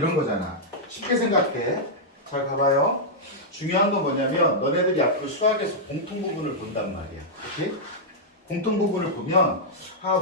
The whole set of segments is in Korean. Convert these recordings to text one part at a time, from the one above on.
이런 거잖아. 쉽게 생각해. 잘 가봐요. 중요한 건 뭐냐면 너네들이 앞으로 수학에서 공통 부분을 본단 말이야. 오케이? 공통 부분을 보면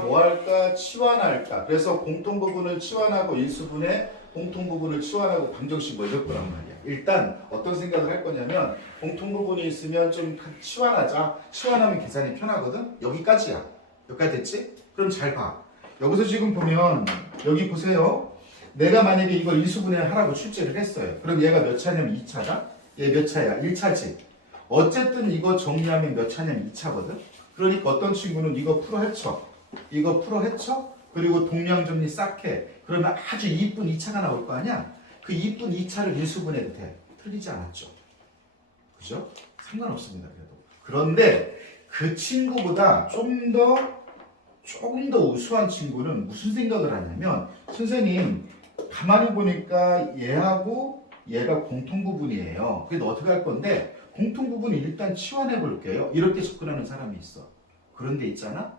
뭐 할까? 치환할까? 그래서 공통 부분을 치환하고 인수분해, 공통 부분을 치환하고 방정식 뭐 이럴 거란 말이야. 일단 어떤 생각을 할 거냐면 공통 부분이 있으면 좀 치환하자. 치환하면 계산이 편하거든. 여기까지야. 여기까지 됐지? 그럼 잘 봐. 여기서 지금 보면 여기 보세요. 내가 만약에 이걸 인수분해 하라고 출제를 했어요. 그럼 얘가 몇 차냐면 2차다. 얘 몇 차야? 1차지. 어쨌든 이거 정리하면 몇 차냐면 2차거든. 그러니까 어떤 친구는 이거 풀어 헤쳐. 이거 풀어 헤쳐. 그리고 동량정리 싹 해. 그러면 아주 이쁜 2차가 나올 거 아니야? 그 이쁜 2차를 인수분해도 돼. 틀리지 않았죠. 그죠? 상관없습니다. 그래도. 그런데 그 친구보다 조금 더 우수한 친구는 무슨 생각을 하냐면 선생님 가만히 보니까 얘하고 얘가 공통 부분이에요. 그래서 어떻게 할 건데 공통 부분을 일단 치환해 볼게요. 이렇게 접근하는 사람이 있어. 그런데 있잖아.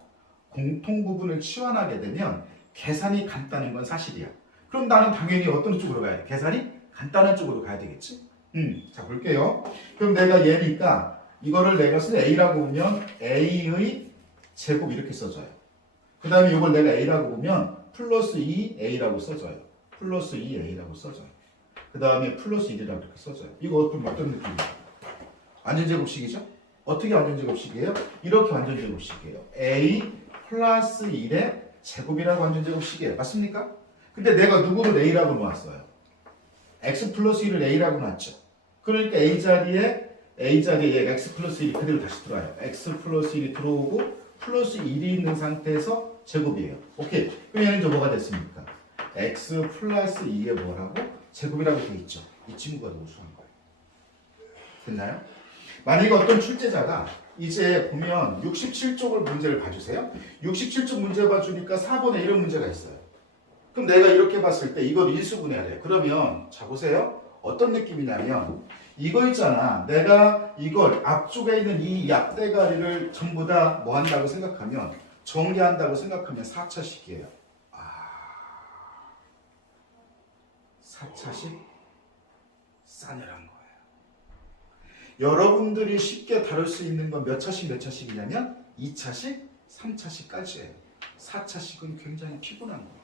공통 부분을 치환하게 되면 계산이 간단한 건 사실이야. 그럼 나는 당연히 어떤 쪽으로 가야 돼? 계산이 간단한 쪽으로 가야 되겠지? 자 볼게요. 그럼 내가 얘니까 이거를 내가 A라고 보면 A의 제곱 이렇게 써줘요. 그 다음에 이걸 내가 A라고 보면 플러스 2A라고 써줘요. 플러스 2A라고 써줘요. 그 다음에 플러스 1이라고 이렇게 써줘요. 이거 어떤 느낌이에요? 완전제곱식이죠? 어떻게 완전제곱식이에요? 이렇게 완전제곱식이에요. A 플러스 1의 제곱이라고 완전제곱식이에요. 맞습니까? 근데 내가 누구를 A라고 놓았어요? X 플러스 1을 A라고 놨죠. 그러니까 A 자리에 X 플러스 1이 그대로 다시 들어와요. X 플러스 1이 들어오고 플러스 1이 있는 상태에서 제곱이에요. 오케이. 그럼 얘는 저 뭐가 됐습니까? X 플러스 2에 뭐라고? 제곱이라고 되어 있죠. 이 친구가 더 우수한 거예요. 됐나요? 만약에 어떤 출제자가 이제 보면 67쪽을 문제를 봐주세요. 67쪽 문제 봐주니까 4번에 이런 문제가 있어요. 그럼 내가 이렇게 봤을 때 이걸 인수분해하래. 그러면 자 보세요. 어떤 느낌이냐면 이거 있잖아. 내가 이걸 앞쪽에 있는 이 약대가리를 전부 다 뭐 한다고 생각하면 정리한다고 생각하면 4차식이에요. 4차식 싸늘한 거예요. 여러분들이 쉽게 다룰 수 있는 건 몇 차식이냐면 2차식, 3차식까지예요. 4차식은 굉장히 피곤한 거예요.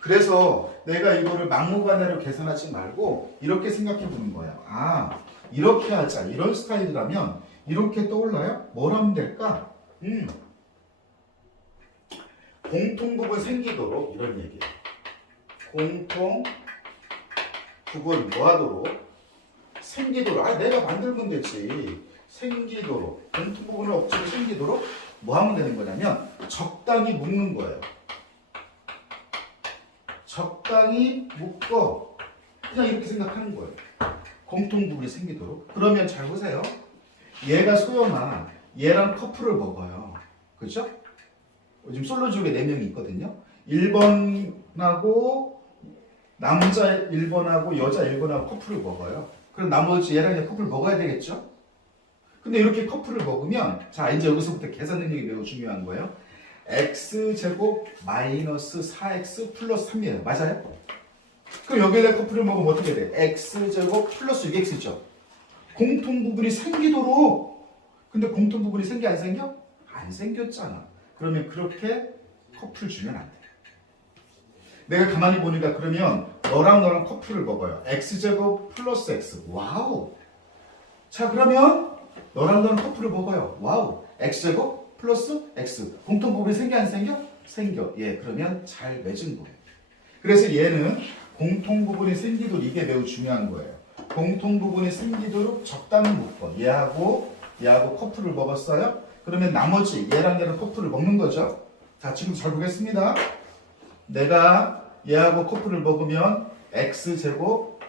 그래서 내가 이거를 막무가내로 계산하지 말고 이렇게 생각해 보는 거예요. 이렇게 하자. 이런 스타일이라면 이렇게 떠올라요? 뭘 하면 될까? 공통부분 생기도록 이런 얘기예요. 공통 부분 뭐하도록? 생기도록. 내가 만들면 되지. 생기도록. 공통 부분을 억지로 생기도록 뭐 하면 되는 거냐면 적당히 묶는 거예요. 적당히 묶어. 그냥 이렇게 생각하는 거예요. 공통 부분이 생기도록. 그러면 잘 보세요. 얘가 소영아. 얘랑 커플을 먹어요. 그렇죠? 지금 솔로족에 4명이 있거든요. 1번하고 남자 1번하고 여자 1번하고 커플을 먹어요. 그럼 나머지 얘랑 얘 커플을 먹어야 되겠죠? 근데 이렇게 커플을 먹으면 자 이제 여기서부터 계산 능력이 매우 중요한 거예요. x제곱 마이너스 4x 플러스 3이에요. 맞아요? 그럼 여기에 커플을 먹으면 어떻게 돼? x제곱 플러스 6x죠. 공통 부분이 생기도록. 근데 공통 부분이 생겨 안 생겨? 안 생겼잖아. 그러면 그렇게 커플 주면 안 돼. 내가 가만히 보니까 그러면 너랑 커플을 먹어요. x제곱 플러스 x. 와우. 자 그러면 너랑 커플을 먹어요. 와우. x제곱 플러스 x. 공통 부분이 생겨 안 생겨? 생겨. 그러면 잘 맺은 거예요. 그래서 얘는 공통 부분이 생기도록 이게 매우 중요한 거예요. 공통 부분이 생기도록 적당히 묶어. 얘하고 커플을 먹었어요. 그러면 나머지 얘랑 커플을 먹는 거죠. 자 지금 잘 보겠습니다. 내가 얘하고 커플을 먹으면 x제곱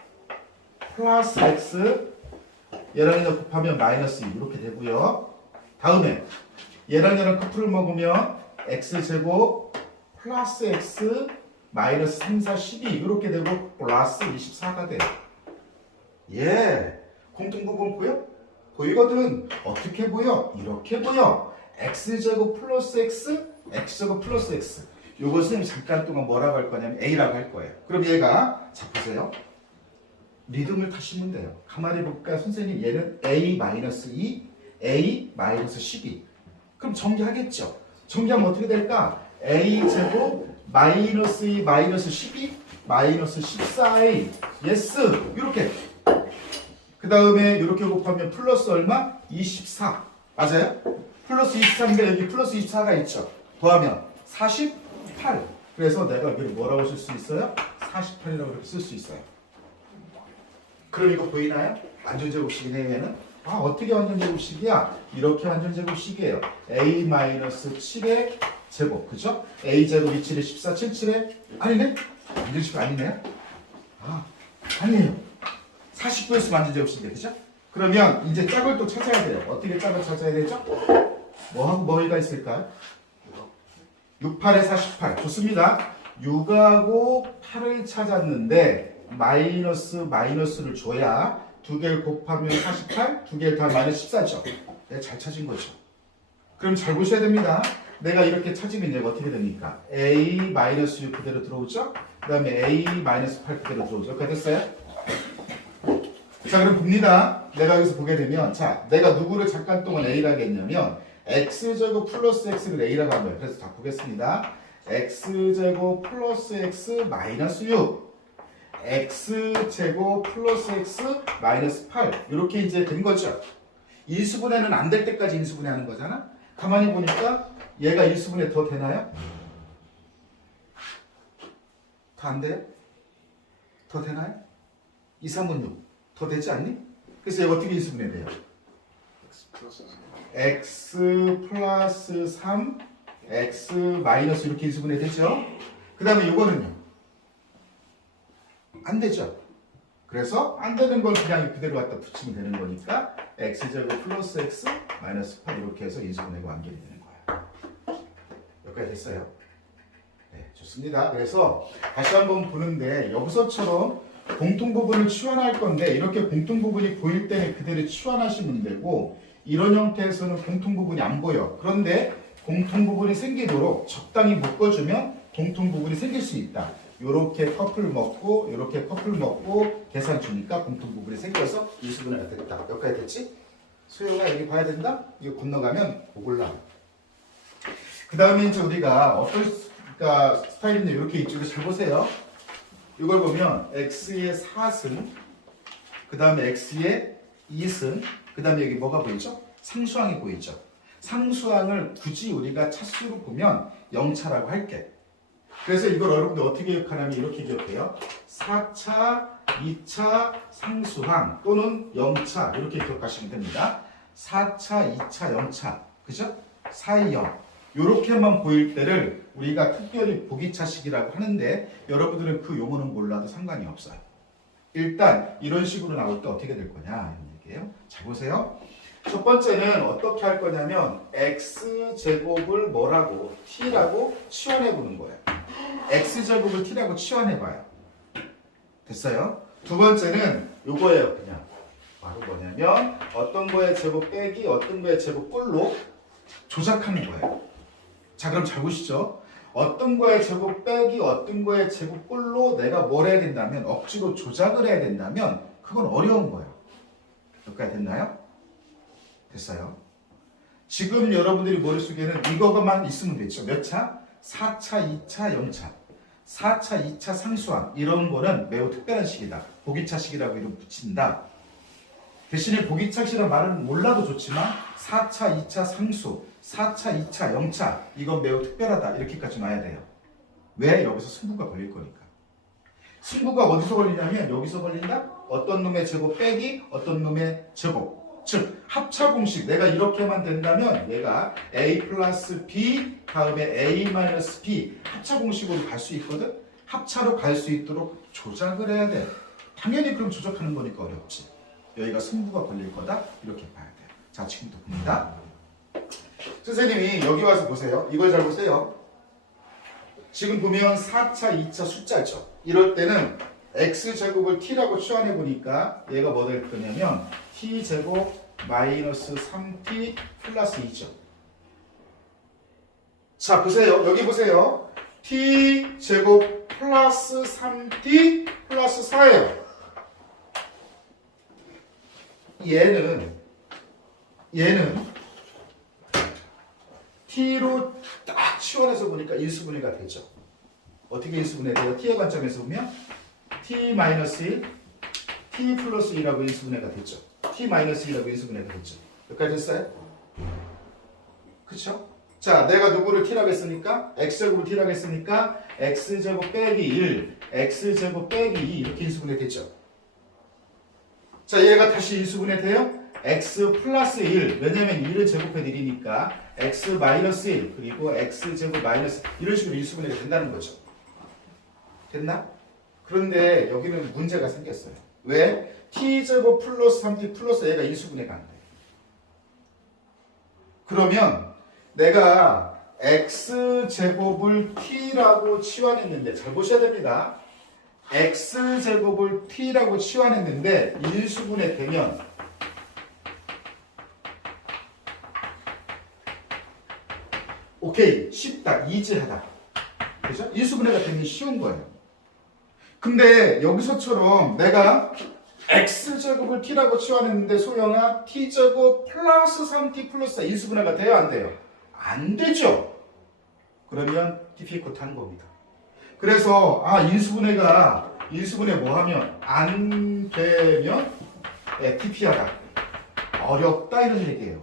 플러스 x 얘랑 곱하면 마이너스 2 이렇게 되고요. 다음에 얘랑 커플을 먹으면 x제곱 플러스 x 마이너스 3, 4, 12 이렇게 되고 플러스 24가 돼요. 공통부분 보여? 보이거든. 어떻게 보여? 이렇게 보여. x제곱 플러스 x, x제곱 플러스 x. 요거 선생님 잠깐 동안 뭐라고 할 거냐면 A라고 할 거예요. 그럼 얘가 자 보세요. 리듬을 타시면 돼요. 가만히 볼까 선생님 얘는 A-2, A-12. 그럼 전개하겠죠. 전개하면 어떻게 될까? A제곱 -2 -12 -14A 예스 이렇게 그 다음에 이렇게 곱하면 플러스 얼마? 24 맞아요? 플러스 24인데 여기 플러스 24가 있죠. 더하면 48 그래서 내가 여기를 뭐라고 쓸 수 있어요? 48이라고 이렇게 쓸 수 있어요. 그럼 이거 보이나요? 완전제곱식이네요 얘는. 아 어떻게 완전제곱식이야? 이렇게 완전제곱식이에요. A-7의 제곱 그죠? A제곱 2, 7에 14, 7, 7에 아니네? 완전제곱 아니네요? 아 아니에요. 49에서 완전제곱식이에요 그죠? 그러면 이제 짝을 또 찾아야 돼요. 어떻게 짝을 찾아야 되죠? 뭐하고 뭐가 있을까요? 6, 8에 48 좋습니다. 6하고 8을 찾았는데 마이너스를 줘야 두 개를 곱하면 48, 두 개를 다 마이너스 14죠. 내가 잘 찾은 거죠. 그럼 잘 보셔야 됩니다. 내가 이렇게 찾으면 얘가 어떻게 됩니까? A-6 그대로 들어오죠? 그 다음에 A-8 그대로 들어오죠. 이렇게 됐어요? 자 그럼 봅니다. 내가 여기서 보게 되면 자 내가 누구를 잠깐 동안 A라고 했냐면 X제곱 플러스 X를 A라고 한 거예요. 그래서 다 보겠습니다. X제곱 플러스 X 마이너스 6 X제곱 플러스 X 마이너스 8 이렇게 이제 된 거죠. 인수분해는 안 될 때까지 인수분해 하는 거잖아. 가만히 보니까 얘가 인수분해 더 되나요? 더 안 돼요? 더 되나요? 2, 3은 6 더 되지 않니? 그래서 얘가 어떻게 인수분해 돼요? X 플러스 3 X 마이너스 이렇게 인수분해 되죠? 그 다음에 이거는요? 안 되죠. 그래서 안 되는 걸 그냥 그대로 갖다 붙이면 되는 거니까 X제곱 플러스 X 마이너스 8 이렇게 해서 인수분해가 완결이 되는 거예요. 여기까지 됐어요. 네, 좋습니다. 그래서 다시 한번 보는데 여기서처럼 공통부분을 치환할 건데 이렇게 공통부분이 보일 때는 그대로 치환하시면 되고 이런 형태에서는 공통부분이 안 보여. 그런데 공통부분이 생기도록 적당히 묶어주면 공통부분이 생길 수 있다. 요렇게 커플 먹고 요렇게 커플 먹고 계산 주니까 공통부분이 생겨서 인수분해가 됐다. 여기까지 됐지? 소영아 여기 봐야 된다? 이거 건너가면 오골라. 그 다음에 이제 우리가 어떤 스타일인지 이렇게 있죠. 잘 보세요. 이걸 보면 x의 4승 그 다음에 x의 2승 그 다음에 여기 뭐가 보이죠? 상수항이 보이죠? 상수항을 굳이 우리가 차수로 보면 0차라고 할게. 그래서 이걸 여러분들 어떻게 기억하냐면 이렇게 기억해요. 4차, 2차 상수항 또는 0차 이렇게 기억하시면 됩니다. 4차, 2차, 0차 그죠? 4, 0 이렇게만 보일 때를 우리가 특별히 보기차식이라고 하는데 여러분들은 그 용어는 몰라도 상관이 없어요. 일단 이런 식으로 나올 때 어떻게 될 거냐 이런 얘기예요. 자 보세요. 첫 번째는 어떻게 할 거냐면 x제곱을 뭐라고? t라고 치환해 보는 거예요. x제곱을 t라고 치환해 봐요. 됐어요? 두 번째는 요거예요. 그냥 바로 뭐냐면 어떤 거의 제곱 빼기 어떤 거의 제곱 꼴로 조작하는 거예요. 자 그럼 잘 보시죠. 어떤 거의 제곱 빼기 어떤 거의 제곱 꼴로 내가 뭘 해야 된다면 억지로 조작을 해야 된다면 그건 어려운 거예요. 여기까지 됐나요? 됐어요. 지금 여러분들이 머릿속에는 이거만 있으면 됐죠. 몇 차? 4차, 2차, 0차. 4차, 2차 상수항 이런 거는 매우 특별한 식이다. 보기차식이라고 이름 붙인다. 대신에 보기차식이라는 말은 몰라도 좋지만 4차, 2차 상수 4차, 2차, 0차 이건 매우 특별하다 이렇게까지 놔야 돼요. 왜? 여기서 승부가 걸릴 거니까. 승부가 어디서 걸리냐면 여기서 걸린다? 어떤 놈의 제곱 빼기 어떤 놈의 제곱 즉 합차 공식 내가 이렇게만 된다면 얘가 a 플러스 b 다음에 a 마이너스 b 합차 공식으로 갈 수 있거든? 합차로 갈 수 있도록 조작을 해야 돼. 당연히 그럼 조작하는 거니까 어렵지. 여기가 승부가 걸릴 거다 이렇게 봐야 돼요. 자 지금부터 봅니다. 선생님이 여기 와서 보세요. 이걸 잘 보세요. 지금 보면 4차, 2차 숫자죠. 이럴 때는 x제곱을 t라고 치환해 보니까 얘가 뭐 될 거냐면 t제곱 마이너스 3t 플러스 2죠. 자 보세요. 여기 보세요. t 제곱 플러스 3t 플러스 4예요. 얘는 t로 딱 치환해서 보니까 인수분해가 되죠. 어떻게 인수분해돼요? t의 관점에서 보면 t-1, t 플러스 2라고 인수분해가 됐죠. t-2라고 인수분해가 됐죠. 여기까지 됐어요? 그쵸? 자, 내가 누구를 t라고 했으니까 x제곱을 t라고 했으니까 x제곱 빼기 1, x제곱 빼기 2 이렇게 인수분해 됐죠. 자, 얘가 다시 인수분해 돼요? x 플러스 1, 왜냐면 1을 제곱해 드리니까 x 마이너스 1 그리고 x제곱 마이너스 이런 식으로 인수분해가 된다는 거죠. 됐나? 그런데 여기는 문제가 생겼어요. 왜? t제곱 플러스 3t 플러스 얘가 인수분해가 안 돼. 그러면 내가 x제곱을 t라고 치환했는데 잘 보셔야 됩니다. x제곱을 t라고 치환했는데 인수분해 되면 오케이, 쉽다, 이지하다. 그죠? 인수분해가 되면 쉬운 거예요. 근데 여기서처럼 내가 x제곱을 t라고 치환했는데 소영아 t제곱 플러스 3t 플러스 4 인수분해가 돼요? 안 돼요? 안 되죠? 그러면 디피컬트 하는 겁니다. 그래서 인수분해 뭐 하면 안 되면 TP하다 어렵다 이런 얘기예요.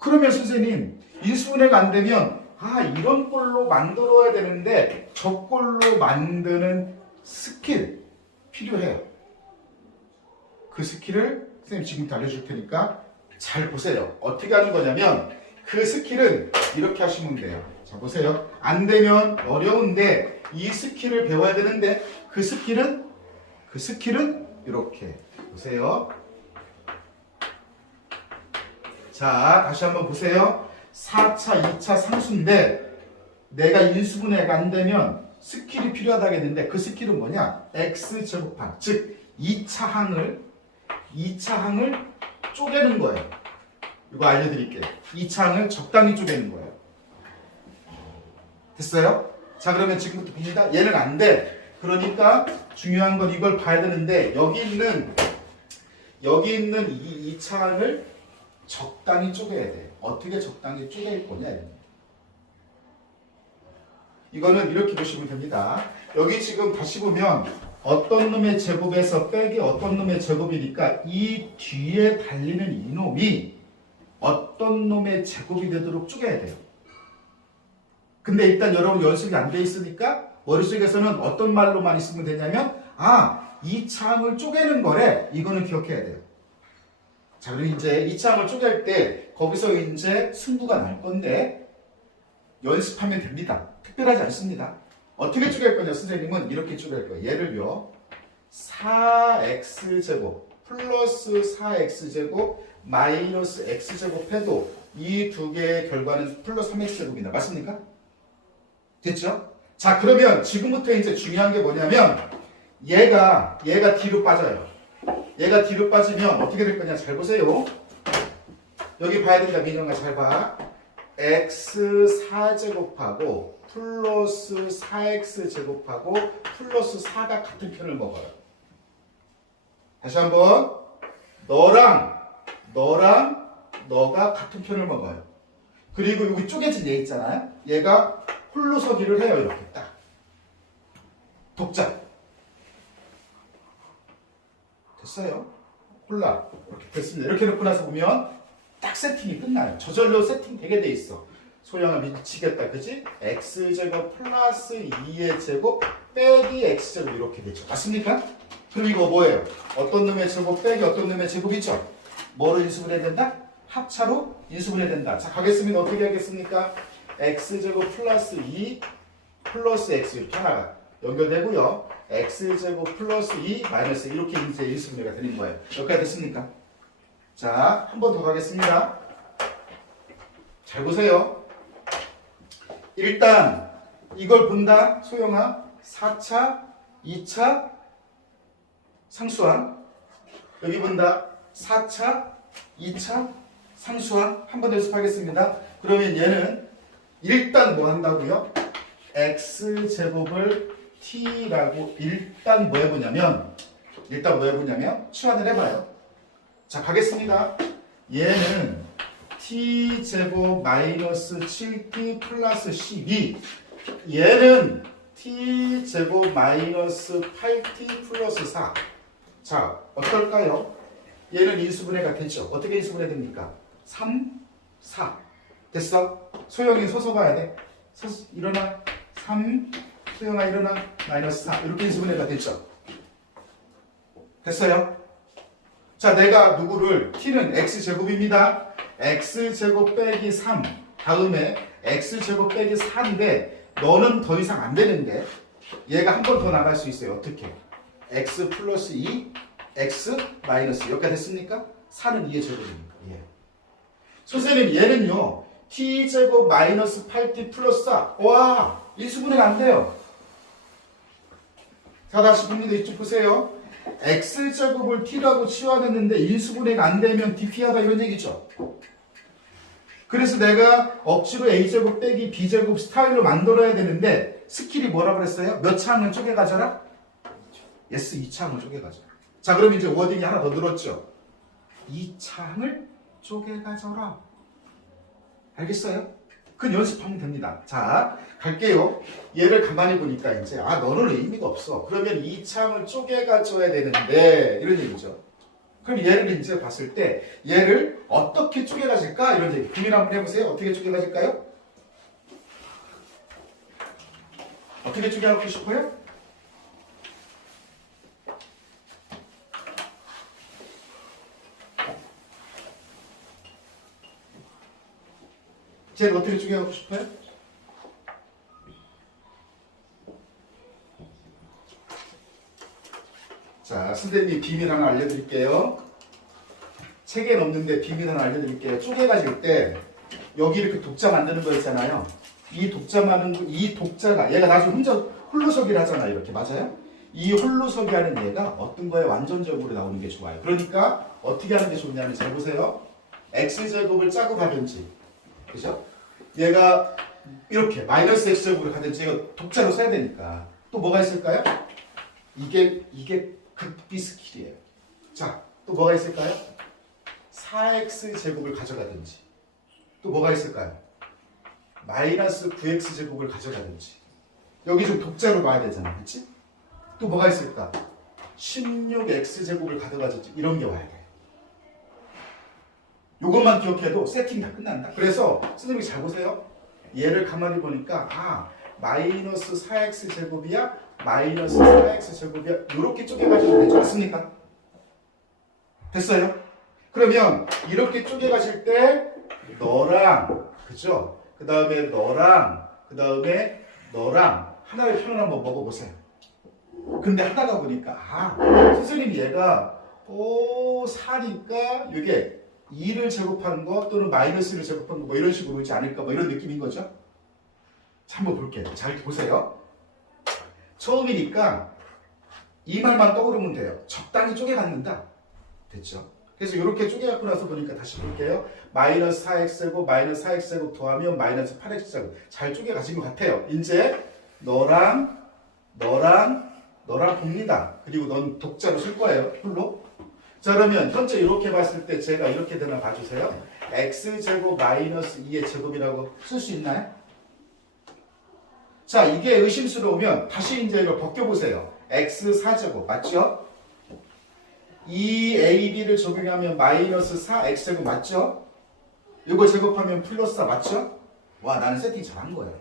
그러면 선생님 인수분해가 안 되면 이런 꼴로 만들어야 되는데 저 꼴로 만드는 스킬 필요해요. 그 스킬을 선생님 지금부터 알려줄 테니까 잘 보세요. 어떻게 하는 거냐면 그 스킬은 이렇게 하시면 돼요. 자, 보세요. 안 되면 어려운데 이 스킬을 배워야 되는데 그 스킬은 이렇게 보세요. 자, 다시 한번 보세요. 4차, 2차 상수인데 내가 인수분해가 안 되면 스킬이 필요하다 했는데 그 스킬은 뭐냐? x제곱항, 즉 2차 항을 쪼개는 거예요. 이거 알려드릴게요. 2차 항을 적당히 쪼개는 거예요. 됐어요? 자, 그러면 지금부터 봅니다. 얘는 안 돼. 그러니까 중요한 건 이걸 봐야 되는데 여기 있는 이 2차 항을 적당히 쪼개야 돼. 어떻게 적당히 쪼갤 거냐. 이거는 이렇게 보시면 됩니다. 여기 지금 다시 보면 어떤 놈의 제곱에서 빼기 어떤 놈의 제곱이니까 이 뒤에 달리는 이놈이 어떤 놈의 제곱이 되도록 쪼개야 돼요. 근데 일단 여러분 연습이 안 돼 있으니까 머릿속에서는 어떤 말로만 있으면 되냐면 이 창을 쪼개는 거래. 이거는 기억해야 돼요. 자, 그리고 이제 이 창을 쪼갤 때 거기서 이제 승부가 날 건데 연습하면 됩니다. 특별하지 않습니다. 어떻게 쪼갤 거냐? 선생님은 이렇게 쪼갤 거예요. 예를요 4x제곱 플러스 4x제곱 마이너스 x제곱 해도 이 두 개의 결과는 플러스 3x제곱이다. 맞습니까? 됐죠? 자, 그러면 지금부터 이제 중요한 게 뭐냐면 얘가 뒤로 빠져요. 얘가 뒤로 빠지면 어떻게 될 거냐? 잘 보세요. 여기 봐야 된다. 민영아 잘 봐. x 4제곱하고 플러스 4x 제곱하고 플러스 4가 같은 편을 먹어요. 다시 한번 너가 같은 편을 먹어요. 그리고 여기 쪼개진 얘 있잖아요. 얘가 홀로 서기를 해요. 이렇게 딱 독자 됐어요. 홀라 이렇게 됐습니다. 이렇게 놓고 나서 보면 딱 세팅이 끝나요. 저절로 세팅 되게 돼 있어. 소영아 미치겠다, 그지? x제곱 플러스 2의 제곱 빼기 x제곱 이렇게 되죠. 맞습니까? 그럼 이거 뭐예요? 어떤 놈의 제곱 빼기 어떤 놈의 제곱이죠? 뭐로 인수분해야 된다? 합차로 인수분해야 된다. 자, 가겠습니다. 어떻게 하겠습니까? x제곱 플러스 2 플러스 x 이렇게 하나가 연결되고요. x제곱 플러스 2 마이너스 이렇게 이제 인수분해가 되는 거예요. 여기까지 됐습니까? 자, 한 번 더 가겠습니다. 잘 보세요. 일단 이걸 본다. 소영아 4차, 2차 상수항. 여기 본다. 4차, 2차 상수항. 한 번 더 연습하겠습니다. 그러면 일단 뭐 한다고요? x제곱을 t라고 일단 뭐 해보냐면 치환을 해봐요. 자, 가겠습니다. 얘는 t제곱 마이너스 7t 플러스 12, 얘는 t제곱 마이너스 8t 플러스 4. 자, 어떨까요? 얘는 인수분해가 되죠. 어떻게 인수분해 됩니까? 3, 4. 됐어? 소영이 서서 가야 돼. 일어나. 3, 소영아 일어나. 마이너스 4. 이렇게 인수분해가 됐죠. 됐어요? 자, 내가 누구를, t는 x제곱입니다. x제곱 빼기 3. 다음에 x제곱 빼기 4인데 너는 더 이상 안 되는데 얘가 한 번 더 나갈 수 있어요. 어떻게? x 플러스 2, x 마이너스 여기까지 됐습니까? 4는 2의 제곱입니다. 예. 선생님 얘는요 t제곱 마이너스 8t 플러스 4. 와, 인수분해가 안 돼요. 자, 다시 봅니다. 이쪽 보세요. x제곱을 t라고 치환했는데 인수분해가 안 되면 dp하다 이런 얘기죠. 그래서 내가 억지로 a제곱 빼기 b제곱 스타일로 만들어야 되는데 스킬이 뭐라고 그랬어요? 몇 창을 쪼개가져라? yes, 2창을 쪼개가져라. 자, 그럼 이제 워딩이 하나 더 늘었죠. 2창을 쪼개가져라. 알겠어요? 그건 연습하면 됩니다. 자, 갈게요. 얘를 가만히 보니까 이제 너는 의미가 없어. 그러면 2창을 쪼개가져야 되는데 이런 얘기죠. 그럼 얘를 이제 봤을 때 얘를 어떻게 쪼개가질까? 이런 얘기. 고민 한번 해보세요. 어떻게 쪼개가질까요? 어떻게 쪼개가고 싶어요? 쟤를 어떻게 쪼개가고 싶어요? 자, 선생님이 비밀 하나 알려드릴게요. 책에 없는데 비밀 하나 알려드릴게요. 쪼개가질 때 여기 이렇게 독자 만드는 거 있잖아요. 이 독자가 얘가 나중에 혼자 홀로서기를 하잖아요. 이렇게 맞아요? 이 홀로서기 하는 얘가 어떤 거에 완전적으로 나오는 게 좋아요. 그러니까 어떻게 하는 게 좋냐면 잘 보세요. x제곱을 짜고 가든지, 그죠? 얘가 이렇게 마이너스 x제곱으로 가든지 이거 독자로 써야 되니까 또 뭐가 있을까요? 이게 극비 스킬이에요. 자, 또 뭐가 있을까요? 4x제곱을 가져가든지 또 뭐가 있을까요? 마이너스 9x제곱을 가져가든지 여기 좀 독자로 봐야 되잖아. 그치? 또 뭐가 있을까? 16x제곱을 가져가든지 이런 게 와야 돼. 요것만 기억해도 세팅 다 끝난다. 그래서 선생님이 잘 보세요. 얘를 가만히 보니까 마이너스 4x제곱이야 마이너스 4x제곱이야 이렇게 쪼개가지고 되지 않습니까? 됐어요? 그러면 이렇게 쪼개가실 때 너랑, 그죠? 그 다음에 너랑 하나의 편을 한번 먹어보세요. 근데 하다가 보니까 선생님 얘가 4니까 이게 2를 제곱하는 거 또는 마이너스를 제곱하는 거 뭐 이런 식으로 오지 않을까 뭐 이런 느낌인 거죠. 자, 한번 볼게요. 잘 보세요. 처음이니까 이 말만 떠오르면 돼요. 적당히 쪼개갖는다. 됐죠? 그래서 이렇게 쪼개갖고 나서 보니까 다시 볼게요. 마이너스 4x제곱 마이너스 4x제곱 더하면 마이너스 8x제곱 잘 쪼개가신 것 같아요. 이제 너랑 봅니다. 그리고 넌 독자로 쓸 거예요. 풀로. 자, 그러면 현재 이렇게 봤을 때 제가 이렇게 되나 봐주세요. x제곱 마이너스 2의 제곱이라고 쓸 수 있나요? 자, 이게 의심스러우면 다시 이제 이걸 벗겨보세요. x 4제곱 맞죠? 2ab를 적용하면 마이너스 4x제곱 맞죠? 이거 제곱하면 플러스 4 맞죠? 와, 나는 세팅 잘한 거예요.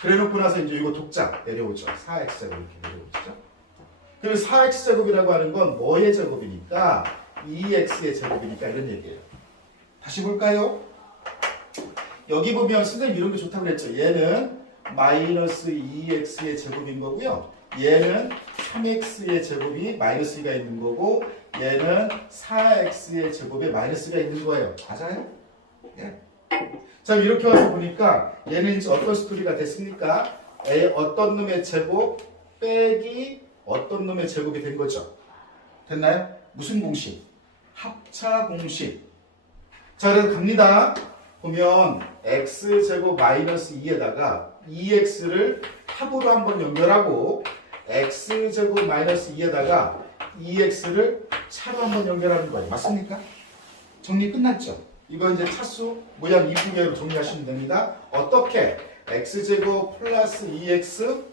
그래 놓고 나서 이제 이거 독자 내려오죠. 4x제곱 이렇게 내려오죠. 그리고 4x제곱이라고 하는 건 뭐의 제곱이니까? 2x의 제곱이니까 이런 얘기예요. 다시 볼까요? 여기 보면 선생님 이런 게 좋다고 그랬죠. 얘는 마이너스 2x의 제곱인 거고요. 얘는 3x의 제곱이 마이너스가 있는 거고 얘는 4x의 제곱에 마이너스가 있는 거예요. 맞아요? 예. 자, 이렇게 와서 보니까 얘는 이제 어떤 스토리가 됐습니까? 어떤 놈의 제곱 빼기 어떤 놈의 제곱이 된 거죠. 됐나요? 무슨 공식? 합차 공식. 자, 그래서 갑니다. 보면 x제곱 마이너스 2에다가 2x를 합으로 한번 연결하고 x제곱 마이너스 2에다가 2x를 차로 한번 연결하는 거예요. 맞습니까? 정리 끝났죠? 이거 이제 차수 모양 이쁘게 정리하시면 됩니다. 어떻게? x제곱 플러스 2x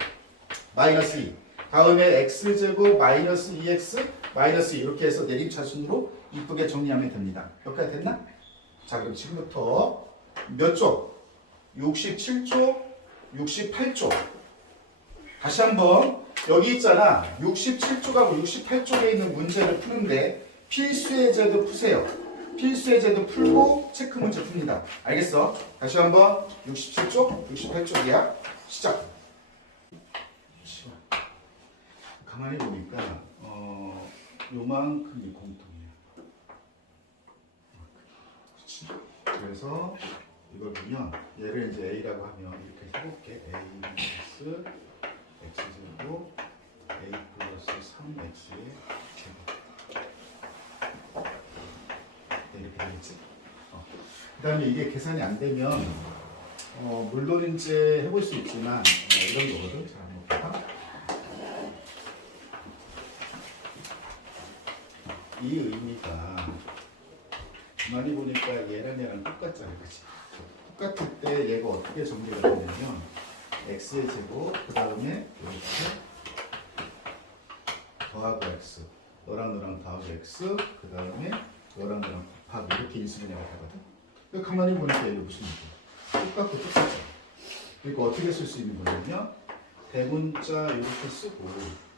마이너스 2 다음에 x제곱 마이너스 2x 마이너스 2 이렇게 해서 내림차순으로 이쁘게 정리하면 됩니다. 여기까지 됐나? 자 그럼 지금부터 몇 쪽? 67쪽, 68쪽 다시 한번 여기 있잖아 67쪽하고 68쪽에 있는 문제를 푸는데 필수의 제도 푸세요. 필수의 제도 풀고 체크 문제 풉니다. 알겠어? 다시 한번 67쪽, 68쪽이야. 시작. 가만히 보니까 요만큼이 공통이야. 그렇지? 그래서 이걸 보면 얘를 이제 A라고 하면 이렇게 해볼게. A 마이너스 X제곱 A 플러스 3X의 제곱. 이렇게 되겠지? 그 다음에 이게 계산이 안 되면 물론 이제 해볼 수 있지만 이런 거거든. 자, 한번 볼까? 이 의미가 가만히 보니까 얘랑 얘랑 똑같잖아, 그치? 똑같을 때 얘가 어떻게 정리가 되냐면 x의 제곱 그 다음에 이렇게 더하고 x 너랑 너랑 더하고 x 그 다음에 너랑 너랑 곱하기 이렇게 인수분해가 되거든. 가만히 보니까 이게 무슨 얘기야? 똑같고 똑같잖아. 그러니까 어떻게 쓸 수 있는 거냐면 대문자 이렇게 쓰고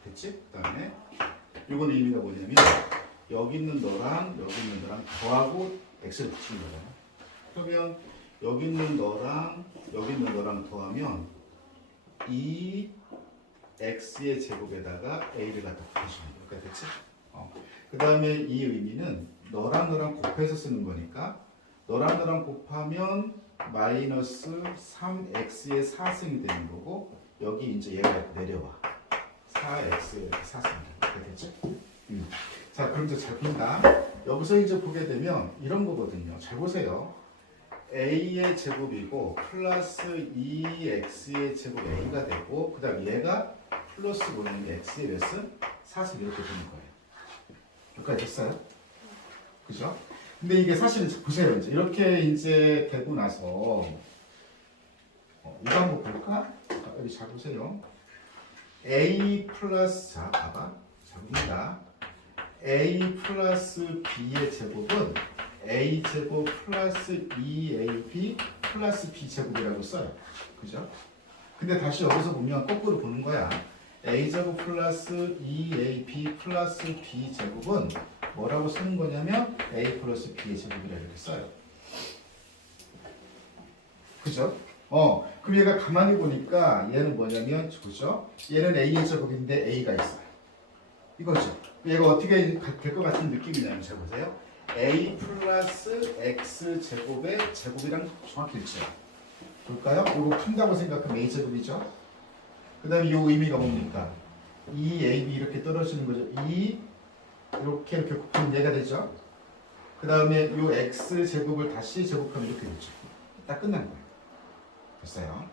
됐지? 그 다음에 이건 의미가 뭐냐면 여기 있는 너랑 여기 있는 너랑 더하고 x를 붙이는 거잖아. 그러면 여기 있는 너랑 여기 있는 너랑 더하면 이 x의 제곱에다가 a를 갖다 붙여주는 거야. 그러니까 됐지? 그 다음에 이 의미는 너랑 너랑 곱해서 쓰는 거니까 너랑 너랑 곱하면 마이너스 3x의 4승이 되는 거고 여기 이제 얘가 내려와 4x의 4승 이렇게 됐지? 자 그럼 이제 잘 본다. 여기서 이제 보게 되면 이런 거거든요. 잘 보세요. a의 제곱이고 플러스 2x의 제곱 a가 되고 그 다음 얘가 플러스 뭐냐면 x의 몇은 4승 이렇게 되는 거예요. 여기까지 됐어요? 그죠? 근데 이게 사실은 보세요. 이렇게 되고 나서 이거 한번 볼까? 자, 여기 잘 보세요. a 플러스 자 봐봐. 자 봅니다. a 플러스 b의 제곱은 a 제곱 플러스 2ab 플러스 b 제곱이라고 써요. 그죠? 근데 다시 여기서 보면 거꾸로 보는 거야. a 제곱 플러스 2ab 플러스 b 제곱은 뭐라고 쓰는 거냐면 a 플러스 b의 제곱이라고 이렇게 써요. 그죠? 그럼 얘가 가만히 보니까 얘는 뭐냐면 그죠? 얘는 a의 제곱인데 a가 있어요. 이거죠. 얘가 어떻게 될 것 같은 느낌이냐면 잘 보세요. a 플러스 x 제곱의 제곱이랑 정확히 일치해요. 볼까요? 이거 푼다고 생각하면 a 제곱이죠. 그 다음에 이 의미가 뭡니까? 2ab 이렇게 떨어지는 거죠. 2 이렇게 곱하면 얘가 되죠. 그 다음에 이 x 제곱을 다시 제곱하면 이렇게 되죠. 딱 끝난 거예요. 됐어요.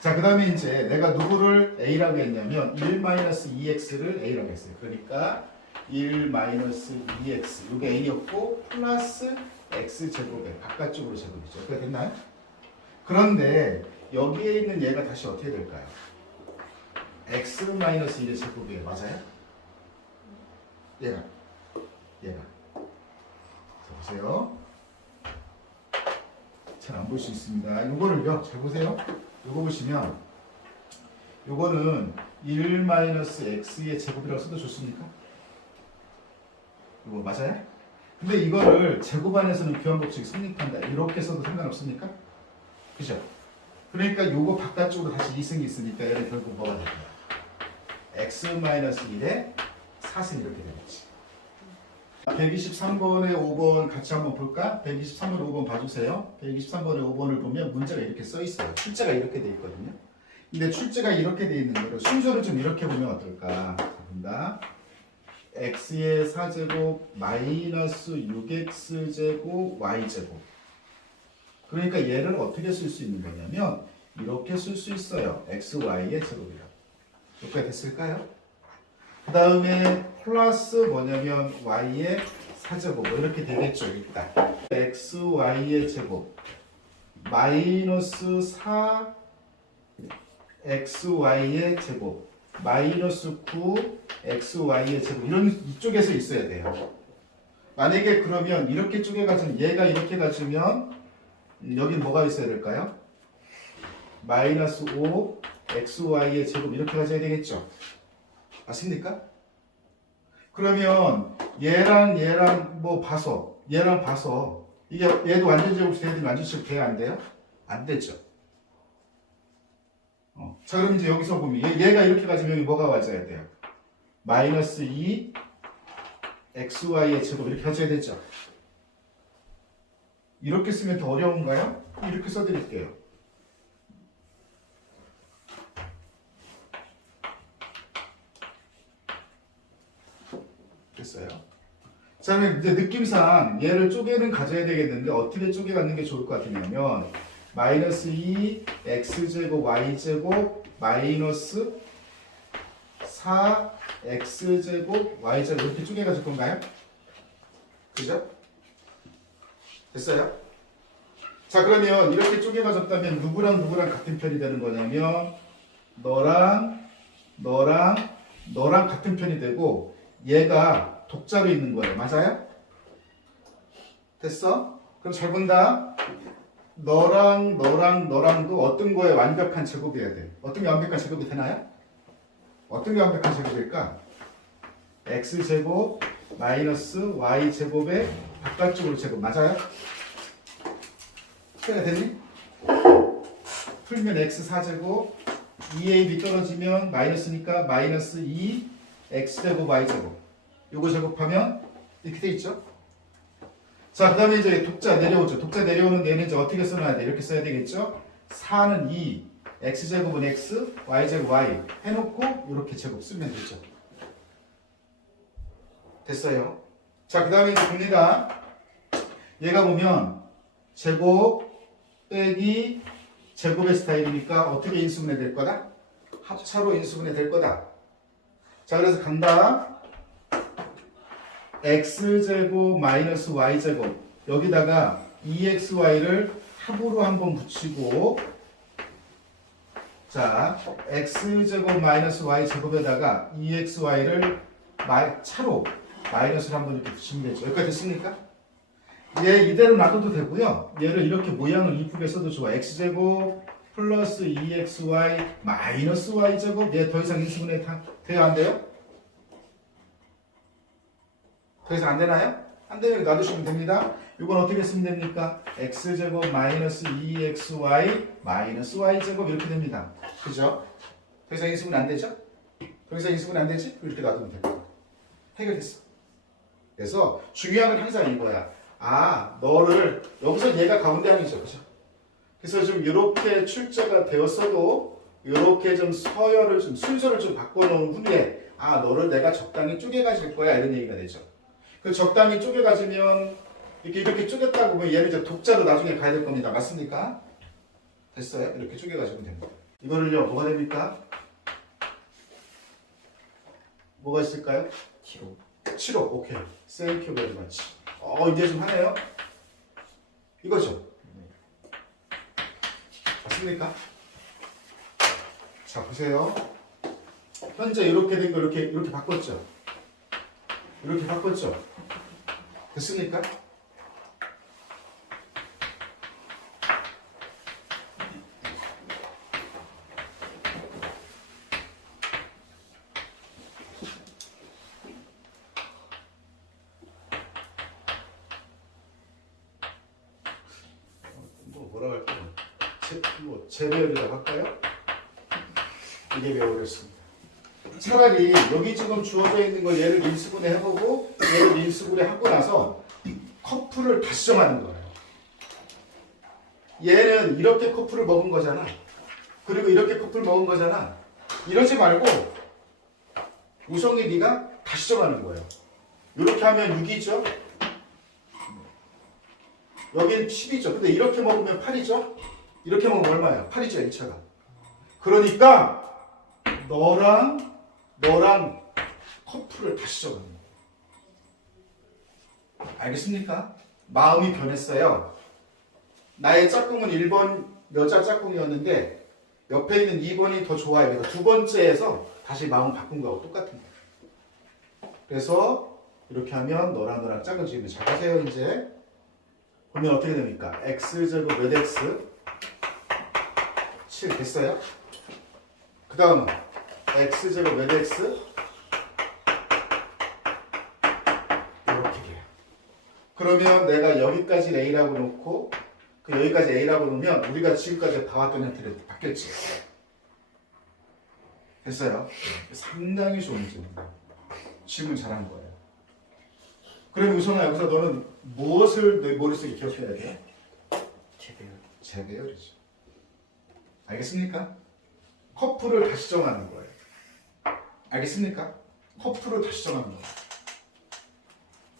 자, 그 다음에 이제 내가 누구를 a라고 했냐면 1-2x를 a라고 했어요. 그러니까 1-2x 이게 a였고 플러스 x 제곱에 바깥쪽으로 제곱이죠. 그게 됐나요? 그런데 여기에 있는 얘가 다시 어떻게 될까요? x-1의 제곱이에요. 맞아요? 얘가 자, 보세요. 잘 안 볼 수 있습니다. 요거를요. 잘 보세요. 요거 보시면 요거는 1-x의 제곱이라고 써도 좋습니까? 이거 맞아요? 근데 이거를 제곱 안에서는 교환법칙이 성립한다. 이렇게 써도 상관없습니까? 그죠? 그러니까 요거 바깥쪽으로 다시 2승이 있으니까 얘는 결국 뭐가 될 거야? x-1에 4승 이렇게 되겠지. 123번에 5번 같이 한번 볼까? 123번에 5번 봐주세요. 123번에 5번을 보면 문제가 이렇게 써 있어요. 출제가 이렇게 돼 있거든요. 근데 출제가 이렇게 돼 있는 거를 순서를 좀 이렇게 보면 어떨까? 자, 본다. x의 4제곱 마이너스 6x제곱 y제곱 그러니까 얘를 어떻게 쓸 수 있는 거냐면 이렇게 쓸 수 있어요. xy의 제곱이라고. 여기까지 됐을까요? 그 다음에 플러스 뭐냐면 y의 4제곱 뭐 이렇게 되겠죠. 일단 xy의 제곱 마이너스 4 xy의 제곱 마이너스 9 xy의 제곱 이런 이쪽에서 있어야 돼요. 만약에 그러면 이렇게 쪼개가지면 얘가 이렇게 가지면 여기 뭐가 있어야 될까요? 마이너스 5 xy의 제곱 이렇게 가져야 되겠죠. 맞습니까? 그러면 얘랑 뭐 봐서 얘랑 봐서 이게 얘도 완전 제곱이 돼야 되는 완전 제곱 돼야 안 돼요? 안 되죠. 자 그럼 이제 여기서 보면 얘가 이렇게 가지면 여기 뭐가 와줘야 돼요? 마이너스 2 xy의 제곱 이렇게 가져야 되죠. 이렇게 쓰면 더 어려운가요? 이렇게 써드릴게요. 됐어요. 자, 그럼 이제 느낌상 얘를 쪼개는 가져야 되겠는데 어떻게 쪼개 갖는 게 좋을 것 같으냐면 마이너스 2 x제곱 y제곱 마이너스 4 x제곱 y제곱 이렇게 쪼개 가질 건가요? 그죠? 됐어요? 자 그러면 이렇게 쪼개 가졌다면 누구랑 누구랑 같은 편이 되는 거냐면 너랑 같은 편이 되고 얘가 독자로 있는 거예요. 맞아요? 됐어? 그럼 잘 본다. 너랑도 어떤 거에 완벽한 제곱이어야 돼. 어떤 게 완벽한 제곱이 되나요? 어떤 게 완벽한 제곱일까? x제곱 마이너스 y제곱의 바깥쪽으로 제곱 맞아요? 이해가 됐니? 풀면 x 4제곱 2ab 떨어지면 마이너스니까 마이너스 2 x제곱 y제곱 요거 제곱하면 이렇게 돼 있죠? 자 그 다음에 이제 독자 내려오죠. 독자 내려오는 얘는 이제 어떻게 써놔야 돼? 이렇게 써야 되겠죠? 4는 2 x제곱은 x y제곱 y 해놓고 이렇게 제곱 쓰면 되죠. 됐어요. 자 그 다음에 이제 봅니다. 얘가 보면 제곱 빼기 제곱의 스타일이니까 어떻게 인수분해 될 거다? 합차로 인수분해 될 거다. 자 그래서 간다. x제곱 마이너스 y제곱 여기다가 2xy를 합으로 한번 붙이고 자 x제곱 마이너스 y제곱에다가 2xy를 차로 마이너스를 한번 이렇게 붙이면 되죠. 여기까지 됐습니까? 얘 이대로 놔둬도 되고요. 얘를 이렇게 모양을 이쁘게 써도 좋아. x제곱 플러스 2xy 마이너스 y제곱 얘 더 이상 인수분해 돼요? 안 돼요? 더 이상 안 되나요? 안 되면 놔두시면 됩니다. 이건 어떻게 쓰면 됩니까? x제곱 마이너스 2xy 마이너스 y제곱 이렇게 됩니다. 그죠? 더 이상 인수분해 안 되죠? 더 이상 인수분해 안 되지? 이렇게 놔두면 됩니다. 해결됐어. 그래서 중요한 건 항상 이거야. 아, 너를 여기서 얘가 가운데 항이죠, 그죠? 그래서 좀 이렇게 출제가 되었어도 이렇게 좀 서열을 좀 순서를 좀 바꿔놓은 후에 아, 너를 내가 적당히 쪼개가질 거야 이런 얘기가 되죠. 그 적당히 쪼개가지면 이렇게 쪼갰다고 보면 얘는 이제 독자로 나중에 가야 될 겁니다. 맞습니까? 됐어요? 이렇게 쪼개가지면 됩니다. 이거를요, 뭐가 됩니까? 뭐가 있을까요? 7호. 7호, 오케이. Thank you very much. 이제 좀 하네요. 이거죠? 맞습니까? 자, 보세요. 현재 이렇게 된 거 이렇게 바꿨죠? 이렇게 바꿨죠? 됐습니까? 뭐라 할까요? 재배열이라고 할까요? 이게 매우 어렵습니다. 차라리 여기 지금 주어져 있는 걸 얘를 인수분해 해보고 얘를 인수분해 하고 나서 커플을 다시 정하는 거예요. 얘는 이렇게 커플을 먹은 거잖아. 그리고 이렇게 커플 먹은 거잖아. 이러지 말고 우성이 네가 다시 정하는 거예요. 이렇게 하면 6이죠. 여긴 10이죠. 근데 이렇게 먹으면 8이죠. 이렇게 먹으면 얼마야? 8이죠 1차가. 그러니까 너랑 커플을 다시 적어요. 알겠습니까? 마음이 변했어요. 나의 짝꿍은 1번 여자 짝꿍이었는데 옆에 있는 2번이 더 좋아요. 그래서 두 번째에서 다시 마음 바꾼 거하고 똑같은 거예요. 그래서 이렇게 하면 너랑 짝을 지으면 잘 하세요. 이제 보면 어떻게 됩니까? x제곱 몇 x? 7 됐어요? 그 다음은 x제곱 몇 x? 이렇게 돼요. 그러면 내가 여기까지 a라고 놓고 그 여기까지 a라고 놓으면 우리가 지금까지 봐왔던 형태로 바뀌었지. 됐어요? 상당히 좋은 질문이에요. 질문 잘한 거예요. 그럼 우선아 여기서 너는 무엇을 내 머릿속에 기억해야 돼? 재배열이죠. 알겠습니까? 커플을 다시 정하는 거예요. 알겠습니까? 커플을 다시 정하는 거예요.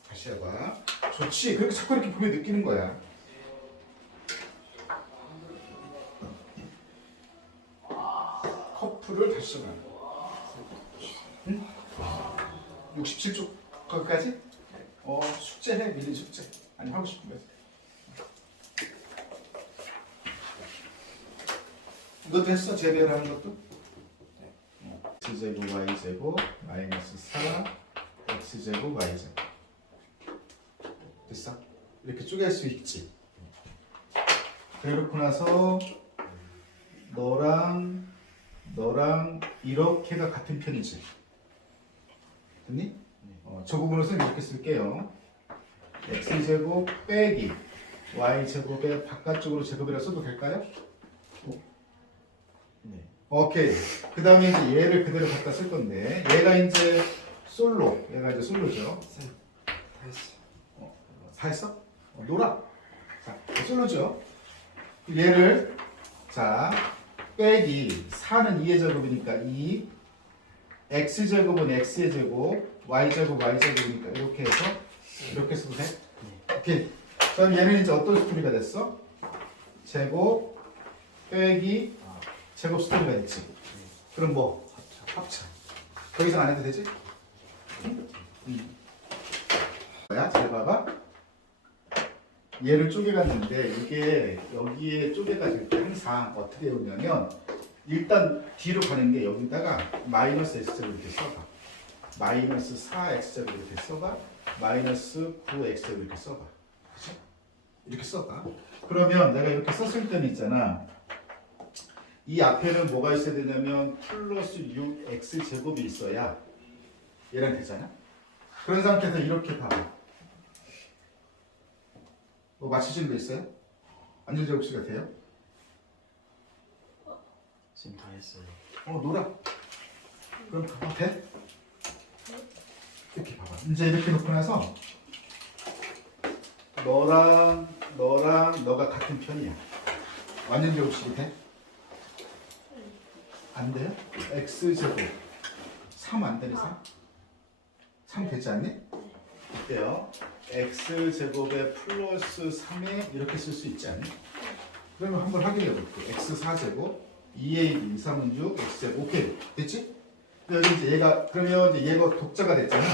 다시 해봐. 좋지. 그렇게 자꾸 이렇게 보면 느끼는 거야. 커플을 다시 정하는 거야. 응? 67쪽 거기까지? 숙제해. 밀린 숙제. 아니 하고 싶은 거지. 이것도 했어? 재배열하는 것도? x제곱 y제곱 마이너스 4 x제곱 y제곱 됐어? 이렇게 쪼갤 수 있지. 그래놓고 나서 너랑 이렇게가 같은 편이지. 됐니? 저 부분을 이렇게 쓸게요. x제곱 빼기 y제곱의 바깥쪽으로 제곱이라 써도 될까요? 네. 오케이. 그 다음에 이제 얘를 그대로 갖다 쓸 건데 얘가 이제 솔로. 얘가 이제 솔로죠. 다 했어. 다 했어? 놀아. 자, 솔로죠. 얘를 자 빼기 4는 2의 제곱이니까 2 x제곱은 x의 제곱 y제곱 y제곱이니까 이렇게 해서 이렇게 써도 돼? 오케이. 그럼 얘는 이제 어떤 스토리가 됐어? 제곱 빼기 제곱 스토리가 됐지. 그럼 뭐? 합차. 더 이상 안 해도 되지? 야, 잘 봐봐. 얘를 쪼개갔는데 이게 여기에 쪼개가질 때 항상 어떻게 오냐면 일단 뒤로 가는 게 여기다가 마이너스 x제곱 이렇게 써봐. 마이너스 4x제곱 이렇게 써봐. 마이너스 9x제곱 이렇게 써봐. 그치? 이렇게 써봐. 그러면 내가 이렇게 썼을 때는 있잖아. 이 앞에는 뭐가 있어야 되냐면 플러스 6x제곱이 있어야 얘랑 되잖아. 그런 상태에서 이렇게 봐봐. 뭐 맞추시는 거 있어요? 안전제곱수가 돼요? 지금 다 했어요. 놀아. 그럼 그거 돼? 이렇게 봐봐. 이제 이렇게 놓고 나서 너랑 너가 같은 편이야. 완전 제곱식이 돼? 안 돼요? x제곱 3 안 되네 3? 3 되지 않니? 어때요? x제곱에 플러스 3에 이렇게 쓸 수 있지 않니? 그러면 한번 확인해 볼게. x 4제곱 2a 2 3은 6 x제곱 오케이 됐지? 여기 이제 얘가 그러면 이제 얘가 독자가 됐잖아.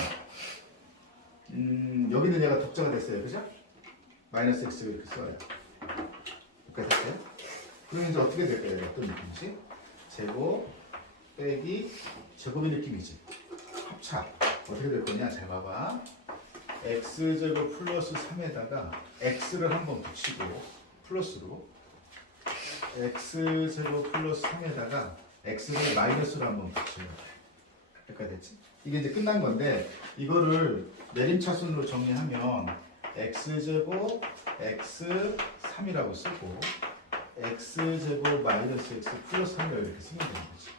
여기는 얘가 독자가 됐어요, 그죠? 마이너스 x를 이렇게 써요. 독자 됐어요? 그러면 이제 어떻게 될까요? 어떤 느낌이지? 제곱 빼기 제곱의 느낌이지. 합차 어떻게 될 거냐? 잘 봐봐. x제곱 플러스 3에다가 x를 한번 붙이고 플러스로 x제곱 플러스 3에다가 x를 마이너스로 한번 붙여요. 여기까지 됐지? 이게 이제 끝난 건데 이거를 내림차순으로 정리하면 x제곱 x3이라고 쓰고 x제곱 마이너스 x 플러스 3이라고 이렇게 쓰면 되는 거지.